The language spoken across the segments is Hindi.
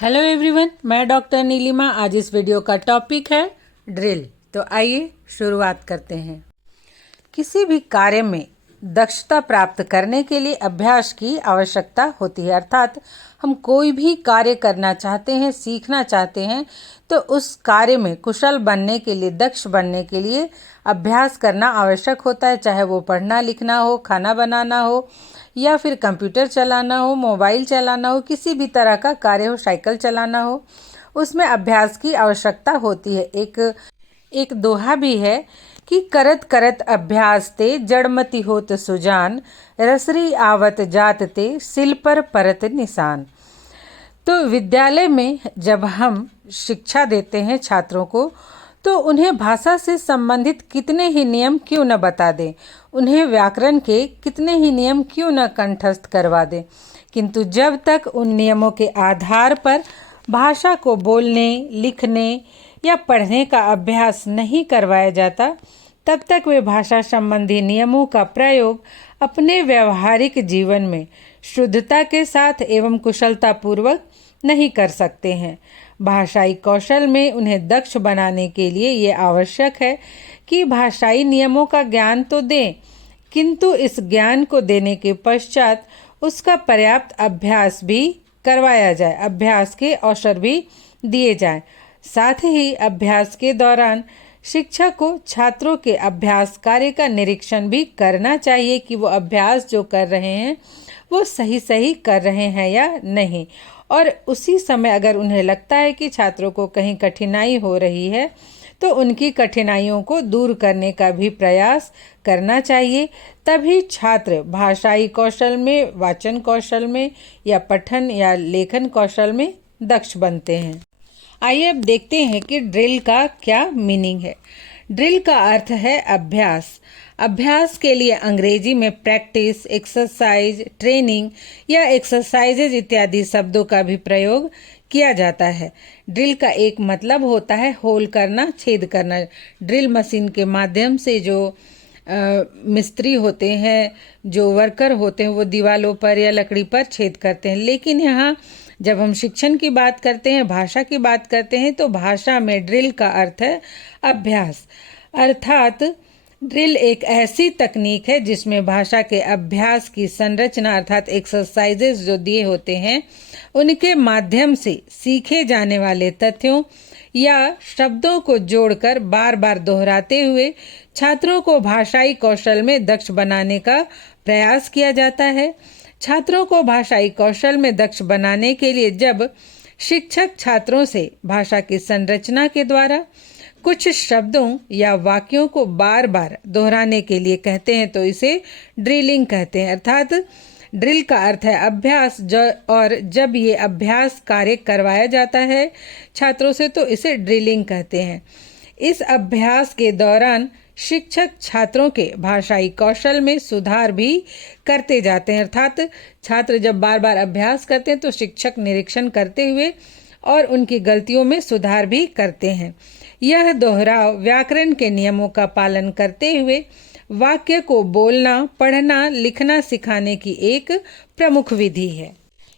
हेलो एवरीवन, मैं डॉक्टर नीलिमा। आज इस वीडियो का टॉपिक है ड्रिल। तो आइए शुरुआत करते हैं। किसी भी कार्य में दक्षता प्राप्त करने के लिए अभ्यास की आवश्यकता होती है। अर्थात हम कोई भी कार्य करना चाहते हैं, सीखना चाहते हैं, तो उस कार्य में कुशल बनने के लिए, दक्ष बनने के लिए अभ्यास करना आवश्यक होता है। चाहे वो पढ़ना लिखना हो, खाना बनाना हो, या फिर कंप्यूटर चलाना हो, मोबाइल चलाना हो, किसी भी तरह का कार्य हो, साइकिल चलाना हो, उसमें अभ्यास की आवश्यकता होती है। एक दोहा भी है कि करत करत अभ्यास ते जड़मति होत सुजान, रसरी आवत जात ते सिल पर परत निशान। तो विद्यालय में जब हम शिक्षा देते हैं छात्रों को, तो उन्हें भाषा से संबंधित कितने ही नियम क्यों न बता दें, उन्हें व्याकरण के कितने ही नियम क्यों न कंठस्थ करवा दें, किंतु जब तक उन नियमों के आधार पर भाषा को बोलने, लिखने या पढ़ने का अभ्यास नहीं करवाया जाता, तब तक वे भाषा संबंधी नियमों का प्रयोग अपने व्यवहारिक जीवन में शुद्धता के साथ एवं कुशलतापूर्वक नहीं कर सकते हैं। भाषाई कौशल में उन्हें दक्ष बनाने के लिए ये आवश्यक है कि भाषाई नियमों का ज्ञान तो दें, किंतु इस ज्ञान को देने के पश्चात उसका पर्याप्त अभ्यास भी करवाया जाए, अभ्यास के अवसर भी दिए जाएं। साथ ही अभ्यास के दौरान शिक्षक को छात्रों के अभ्यास कार्य का निरीक्षण भी करना चाहिए कि वो अभ्यास जो कर रहे हैं वो सही कर रहे हैं या नहीं। और उसी समय अगर उन्हें लगता है कि छात्रों को कहीं कठिनाई हो रही है, तो उनकी कठिनाइयों को दूर करने का भी प्रयास करना चाहिए। तभी छात्र भाषाई कौशल में, वाचन कौशल में या पठन या लेखन कौशल में दक्ष बनते हैं। आइए अब देखते हैं कि ड्रिल का क्या मीनिंग है। ड्रिल का अर्थ है अभ्यास। अभ्यास के लिए अंग्रेजी में प्रैक्टिस, एक्सरसाइज, ट्रेनिंग या एक्सरसाइजेज इत्यादि शब्दों का भी प्रयोग किया जाता है। ड्रिल का एक मतलब होता है होल करना, छेद करना। ड्रिल मशीन के माध्यम से जो मिस्त्री होते हैं, जो वर्कर होते हैं, वो दीवालों पर या लकड़ी पर छेद करते हैं। लेकिन यहाँ जब हम शिक्षण की बात करते हैं, भाषा की बात करते हैं, तो भाषा में ड्रिल का अर्थ है अभ्यास। अर्थात ड्रिल एक ऐसी तकनीक है जिसमें भाषा के अभ्यास की संरचना अर्थात एक्सरसाइजेस जो दिए होते हैं, उनके माध्यम से सीखे जाने वाले तथ्यों या शब्दों को जोड़कर बार बार दोहराते हुए छात्रों को भाषाई कौशल में दक्ष बनाने का प्रयास किया जाता है। छात्रों को भाषाई कौशल में दक्ष बनाने के लिए जब शिक्षक छात्रों से भाषा की संरचना के द्वारा कुछ शब्दों या वाक्यों को बार बार दोहराने के लिए कहते हैं, तो इसे ड्रिलिंग कहते हैं। अर्थात ड्रिल का अर्थ है अभ्यास, और जब ये अभ्यास कार्य करवाया जाता है छात्रों से, तो इसे ड्रिलिंग कहते हैं। इस अभ्यास के दौरान शिक्षक छात्रों के भाषाई कौशल में सुधार भी करते जाते हैं। अर्थात छात्र जब बार बार अभ्यास करते हैं तो शिक्षक निरीक्षण करते हुए और उनकी गलतियों में सुधार भी करते हैं। यह दोहराव व्याकरण के नियमों का पालन करते हुए वाक्य को बोलना, पढ़ना, लिखना सिखाने की एक प्रमुख विधि है।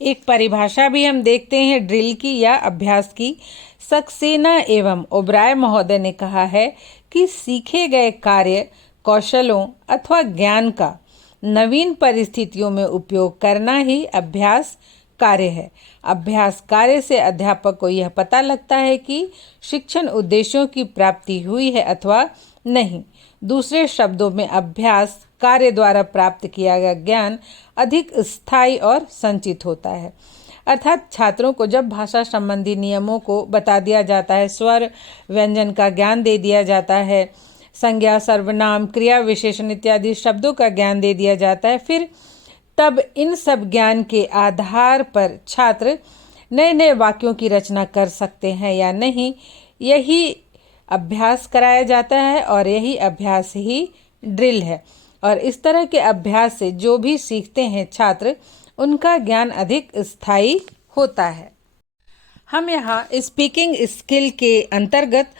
एक परिभाषा भी हम देखते हैं ड्रिल की या अभ्यास की। सक्सेना एवं ओबराय महोदय ने कहा है कि सीखे गए कार्य, कौशलों अथवा ज्ञान का नवीन परिस्थितियों में उपयोग करना ही अभ्यास कार्य है। अभ्यास कार्य से अध्यापक को यह पता लगता है कि शिक्षण उद्देश्यों की प्राप्ति हुई है अथवा नहीं। दूसरे शब्दों में अभ्यास कार्य द्वारा प्राप्त किया गया ज्ञान अधिक स्थायी और संचित होता है। अर्थात छात्रों को जब भाषा संबंधी नियमों को बता दिया जाता है, स्वर व्यंजन का ज्ञान दे दिया जाता है, संज्ञा, सर्वनाम, क्रिया विशेषण इत्यादि शब्दों का ज्ञान दे दिया जाता है, फिर तब इन सब ज्ञान के आधार पर छात्र नए नए वाक्यों की रचना कर सकते हैं या नहीं, यही अभ्यास कराया जाता है और यही अभ्यास ही ड्रिल है। और इस तरह के अभ्यास से जो भी सीखते हैं छात्र, उनका ज्ञान अधिक स्थायी होता है। हम यहाँ स्पीकिंग स्किल के अंतर्गत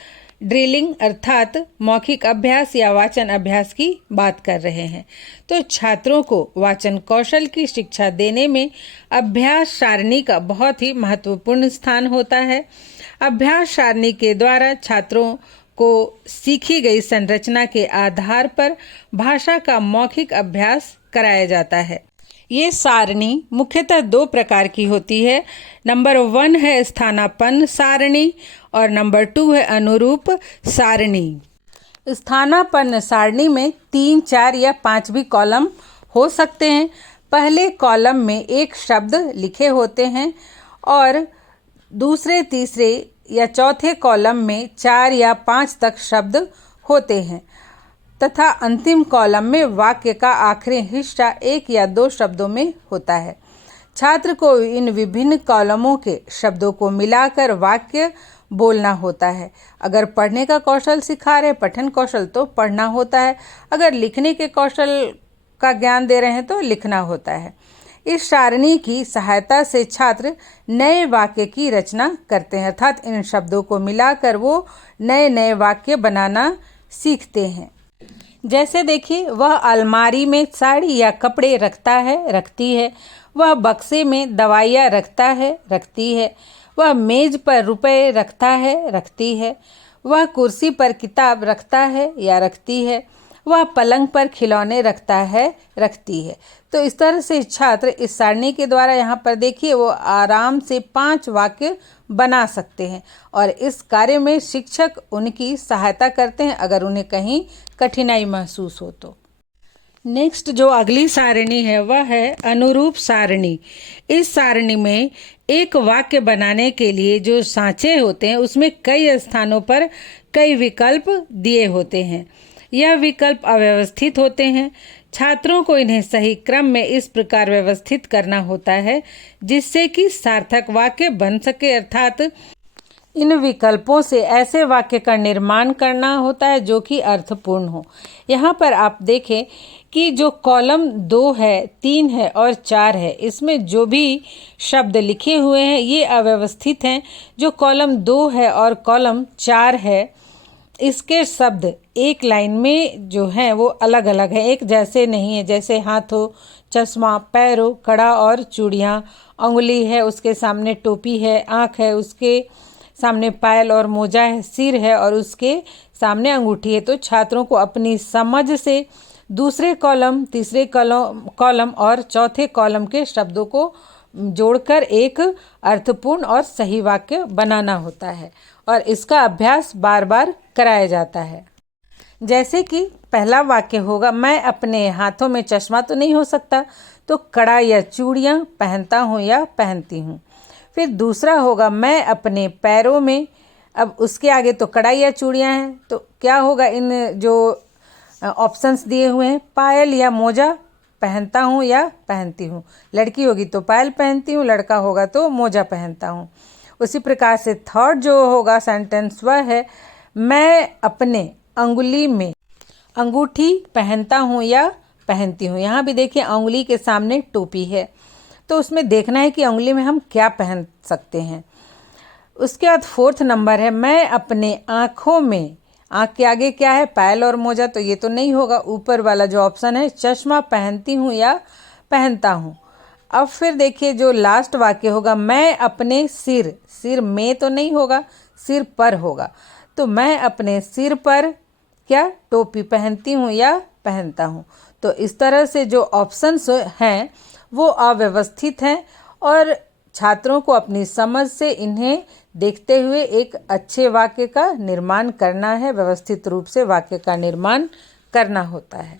ड्रिलिंग अर्थात मौखिक अभ्यास या वाचन अभ्यास की बात कर रहे हैं। तो छात्रों को वाचन कौशल की शिक्षा देने में अभ्यास सारणी का बहुत ही महत्वपूर्ण स्थान होता है। अभ्यास सारणी के द्वारा छात्रों को सीखी गई संरचना के आधार पर भाषा का मौखिक अभ्यास कराया जाता है। ये सारणी मुख्यतः 2 प्रकार की होती है। नंबर 1 है स्थानापन्न सारणी और नंबर 2 है अनुरूप सारणी। स्थानापन्न सारणी में 3, 4 या 5 भी कॉलम हो सकते हैं। पहले कॉलम में एक शब्द लिखे होते हैं और दूसरे, तीसरे या चौथे कॉलम में 4 या 5 तक शब्द होते हैं तथा अंतिम कॉलम में वाक्य का आखिरी हिस्सा 1 या 2 शब्दों में होता है। छात्र को इन विभिन्न कॉलमों के शब्दों को मिलाकर वाक्य बोलना होता है। अगर पढ़ने का कौशल सिखा रहे पठन कौशल तो पढ़ना होता है, अगर लिखने के कौशल का ज्ञान दे रहे हैं तो लिखना होता है। इस सारणी की सहायता से छात्र नए वाक्य की रचना करते हैं, अर्थात इन शब्दों को मिलाकर वो नए नए वाक्य बनाना सीखते हैं। जैसे देखिए, वह अलमारी में साड़ी या कपड़े रखता है, रखती है। वह बक्से में दवाइयाँ रखता है, रखती है। वह मेज पर रुपए रखता है, रखती है। वह कुर्सी पर किताब रखता है या रखती है। वह पलंग पर खिलौने रखता है, रखती है। तो इस तरह से छात्र इस सारणी के द्वारा यहाँ पर देखिए वो आराम से 5 वाक्य बना सकते हैं और इस कार्य में शिक्षक उनकी सहायता करते हैं अगर उन्हें कहीं कठिनाई महसूस हो तो। नेक्स्ट जो अगली सारणी है वह है अनुरूप सारणी। इस सारणी में एक वाक्य बनाने के लिए जो सांचे होते हैं उसमें कई स्थानों पर कई विकल्प दिए होते हैं। यह विकल्प अव्यवस्थित होते हैं। छात्रों को इन्हें सही क्रम में इस प्रकार व्यवस्थित करना होता है जिससे कि सार्थक वाक्य बन सके, अर्थात इन विकल्पों से ऐसे वाक्य का निर्माण करना होता है जो कि अर्थपूर्ण हो। यहाँ पर आप देखें कि जो कॉलम 2 है, 3 है और 4 है, इसमें जो भी शब्द लिखे हुए हैं ये अव्यवस्थित हैं। जो कॉलम 2 है और कॉलम 4 है इसके शब्द एक लाइन में जो हैं वो अलग अलग है, एक जैसे नहीं है। जैसे हाथों, चश्मा, पैरों, कड़ा और चूड़ियाँ, उंगली है उसके सामने टोपी है, आँख है उसके सामने पायल और मोजा है, सिर है और उसके सामने अंगूठी है। तो छात्रों को अपनी समझ से दूसरे कॉलम, तीसरे कॉलम और चौथे कॉलम के शब्दों को जोड़कर एक अर्थपूर्ण और सही वाक्य बनाना होता है और इसका अभ्यास बार बार कराया जाता है। जैसे कि पहला वाक्य होगा, मैं अपने हाथों में चश्मा तो नहीं हो सकता, तो कड़ा या चूड़ियाँ पहनता हूँ या पहनती हूँ। फिर दूसरा होगा, मैं अपने पैरों में, अब उसके आगे तो कड़ा या चूड़ियाँ हैं तो क्या होगा, इन जो ऑप्शंस दिए हुए हैं, पायल या मोजा पहनता हूँ या पहनती हूँ। लड़की होगी तो पायल पहनती हूँ, लड़का होगा तो मोजा पहनता हूँ। उसी प्रकार से थर्ड जो होगा सेंटेंस वह है, मैं अपने अंगुली में अंगूठी पहनता हूँ या पहनती हूँ। यहाँ भी देखिए अंगुली के सामने टोपी है तो उसमें देखना है कि अंगुली में हम क्या पहन सकते हैं। उसके बाद 4th नंबर है, मैं अपने आँखों में, आँख के आगे क्या है, पायल और मोजा, तो ये तो नहीं होगा। ऊपर वाला जो ऑप्शन है, चश्मा पहनती हूँ या पहनता हूँ। अब फिर देखिए जो लास्ट वाक्य होगा, मैं अपने सिर, सिर में तो नहीं होगा, सिर पर होगा। तो मैं अपने सिर पर क्या टोपी पहनती हूँ या पहनता हूँ। तो इस तरह से जो ऑप्शंस हैं वो अव्यवस्थित हैं और छात्रों को अपनी समझ से इन्हें देखते हुए एक अच्छे वाक्य का निर्माण करना है, व्यवस्थित रूप से वाक्य का निर्माण करना होता है।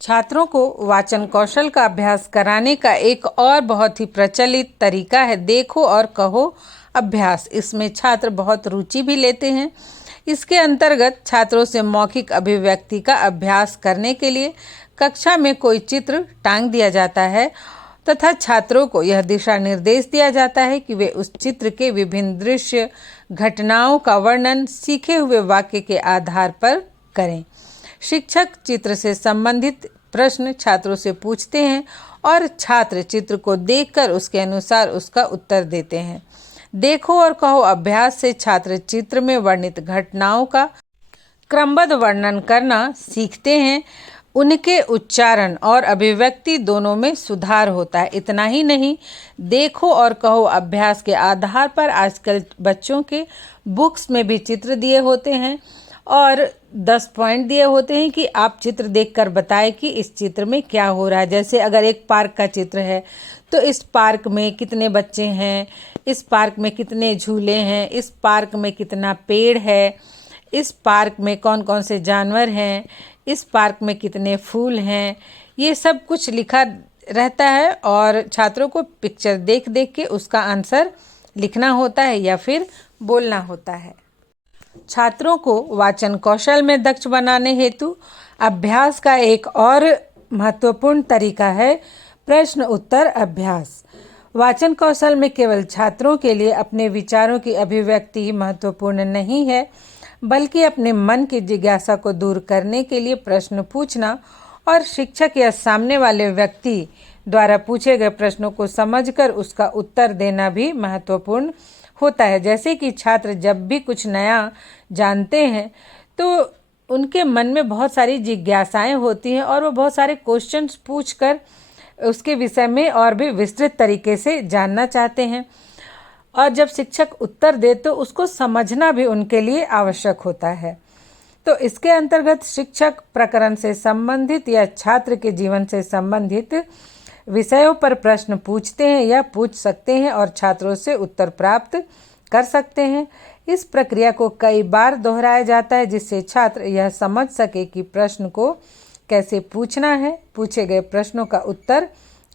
छात्रों को वाचन कौशल का अभ्यास कराने का एक और बहुत ही प्रचलित तरीका है देखो और कहो अभ्यास। इसमें छात्र बहुत रुचि भी लेते हैं। इसके अंतर्गत छात्रों से मौखिक अभिव्यक्ति का अभ्यास करने के लिए कक्षा में कोई चित्र टांग दिया जाता है तथा छात्रों को यह दिशा निर्देश दिया जाता है कि वे उस चित्र के विभिन्न दृश्य, घटनाओं का वर्णन सीखे हुए वाक्य के आधार पर करें। शिक्षक चित्र से संबंधित प्रश्न छात्रों से पूछते हैं और छात्र चित्र को देखकर उसके अनुसार उसका उत्तर देते हैं। देखो और कहो अभ्यास से छात्र चित्र में वर्णित घटनाओं का क्रमबद्ध वर्णन करना सीखते हैं, उनके उच्चारण और अभिव्यक्ति दोनों में सुधार होता है। इतना ही नहीं, देखो और कहो अभ्यास के आधार पर आजकल बच्चों के बुक्स में भी चित्र दिए होते हैं और 10 पॉइंट दिए होते हैं कि आप चित्र देखकर बताएं कि इस चित्र में क्या हो रहा है। जैसे अगर एक पार्क का चित्र है तो इस पार्क में कितने बच्चे हैं, इस पार्क में कितने झूले हैं, इस पार्क में कितना पेड़ है, इस पार्क में कौन कौन से जानवर हैं, इस पार्क में कितने फूल हैं, ये सब कुछ लिखा रहता है और छात्रों को पिक्चर देख देख के उसका आंसर लिखना होता है या फिर बोलना होता है। छात्रों को वाचन कौशल में दक्ष बनाने हेतु अभ्यास का एक और महत्वपूर्ण तरीका है प्रश्न उत्तर अभ्यास। वाचन कौशल में केवल छात्रों के लिए अपने विचारों की अभिव्यक्ति महत्वपूर्ण नहीं है, बल्कि अपने मन की जिज्ञासा को दूर करने के लिए प्रश्न पूछना और शिक्षक या सामने वाले व्यक्ति द्वारा पूछे गए प्रश्नों को समझकर उसका उत्तर देना भी महत्वपूर्ण होता है। जैसे कि छात्र जब भी कुछ नया जानते हैं तो उनके मन में बहुत सारी जिज्ञासाएं होती हैं और वो बहुत सारे क्वेश्चंस पूछकर उसके विषय में और भी विस्तृत तरीके से जानना चाहते हैं और जब शिक्षक उत्तर दे तो उसको समझना भी उनके लिए आवश्यक होता है। तो इसके अंतर्गत शिक्षक प्रकरण से संबंधित या छात्र के जीवन से संबंधित विषयों पर प्रश्न पूछते हैं या पूछ सकते हैं और छात्रों से उत्तर प्राप्त कर सकते हैं। इस प्रक्रिया को कई बार दोहराया जाता है जिससे छात्र यह समझ सके कि प्रश्न को कैसे पूछना है, पूछे गए प्रश्नों का उत्तर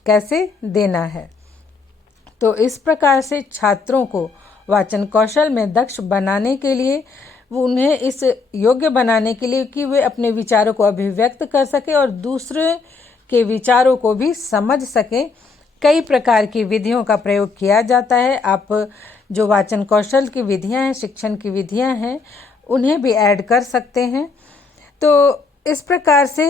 कैसे देना है। तो इस प्रकार से छात्रों को वाचन कौशल में दक्ष बनाने के लिए, वो उन्हें इस योग्य बनाने के लिए कि वे अपने विचारों को अभिव्यक्त कर सके और दूसरे के विचारों को भी समझ सकें, कई प्रकार की विधियों का प्रयोग किया जाता है। आप जो वाचन कौशल की विधियां हैं, शिक्षण की विधियां हैं, उन्हें भी ऐड कर सकते हैं। तो इस प्रकार से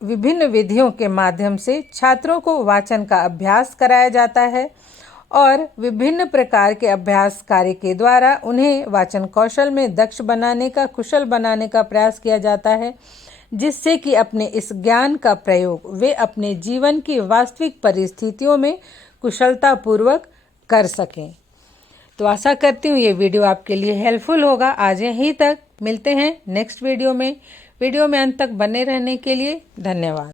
विभिन्न विधियों के माध्यम से छात्रों को वाचन का अभ्यास कराया जाता है और विभिन्न प्रकार के अभ्यास कार्य के द्वारा उन्हें वाचन कौशल में दक्ष बनाने का, कुशल बनाने का प्रयास किया जाता है, जिससे कि अपने इस ज्ञान का प्रयोग वे अपने जीवन की वास्तविक परिस्थितियों में कुशलतापूर्वक कर सकें। तो आशा करती हूँ ये वीडियो आपके लिए हेल्पफुल होगा। आज यहीं तक, मिलते हैं नेक्स्ट वीडियो में। वीडियो में अंत तक बने रहने के लिए धन्यवाद।